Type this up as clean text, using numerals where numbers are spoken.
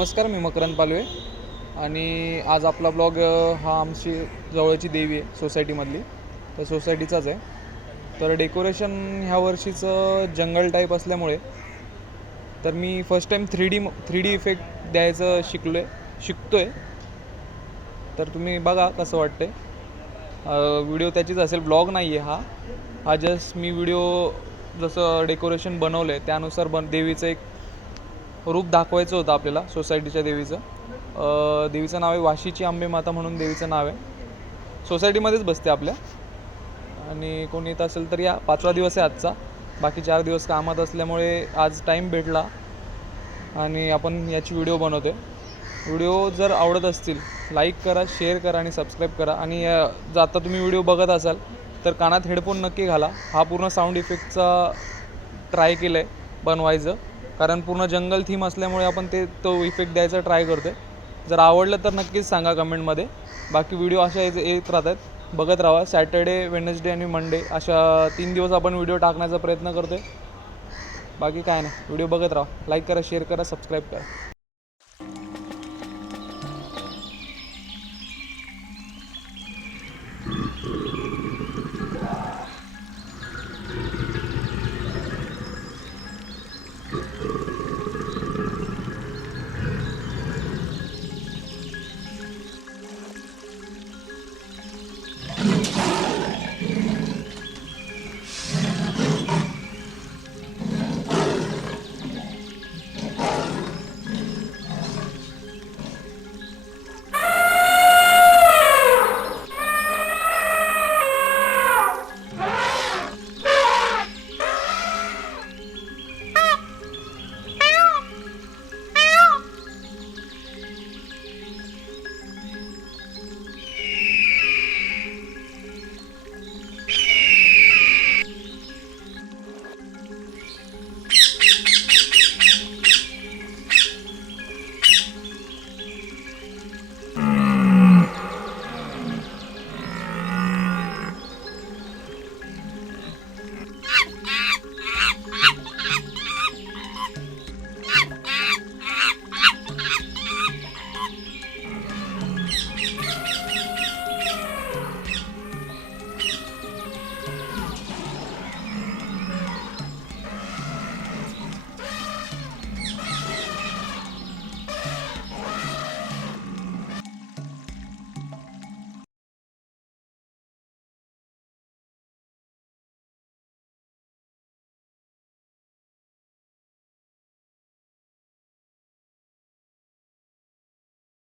नमस्कार, मी मकरंद पालवे आणि आज आपला ब्लॉग हा आमची जवळची देवी आहे सोसायटीमधली, तर सोसायटीचाच आहे. तर डेकोरेशन ह्या वर्षीचं जंगल टाईप असल्यामुळे तर मी first time three D effect द्यायचं शिकतो आहे. तर तुम्ही बघा कसं वाटतं आहे. व्हिडिओ त्याचीच असेल, ब्लॉग नाही आहे हा जस्ट मी व्हिडिओ जसं डेकोरेशन बनवलं आहे त्यानुसार देवीचं एक रूप दाखवायचं होतं आपल्याला सोसायटीच्या देवीचं. देवीचं नाव आहे वाशीची आंबे माता म्हणून देवीचं नाव आहे. सोसायटीमध्येच बसते आपल्या, आणि कोणी येत असेल तर या. 5वा दिवस आहे आजचा, बाकी 4 दिवस कामात असल्यामुळे आज टाईम भेटला आणि आपण याची व्हिडिओ बनवते. व्हिडिओ जर आवडत असतील लाईक करा, शेअर करा आणि सबस्क्राईब करा. आणि जर आता तुम्ही व्हिडिओ बघत असाल तर कानात हेडफोन नक्की घाला. हा पूर्ण साऊंड इफेक्टचा ट्राय केलं आहे बनवायचं, कारण पूर्ण जंगल थीम असल्यामुळे आपण तो इफेक्ट द्यायचा ट्राय करतो आहे. जर आवडलं तर नक्कीच सांगा कमेंटमध्ये. बाकी व्हिडिओ अशा येत राहतात, बघत राहा. सॅटर्डे, वेडनेसडे आणि मंडे अशा 3 दिवस आपण व्हिडिओ टाकण्याचा प्रयत्न करतो आहे. बाकी काय नाही, व्हिडिओ बघत राहा. लाईक करा, शेअर करा, सबस्क्राईब करा.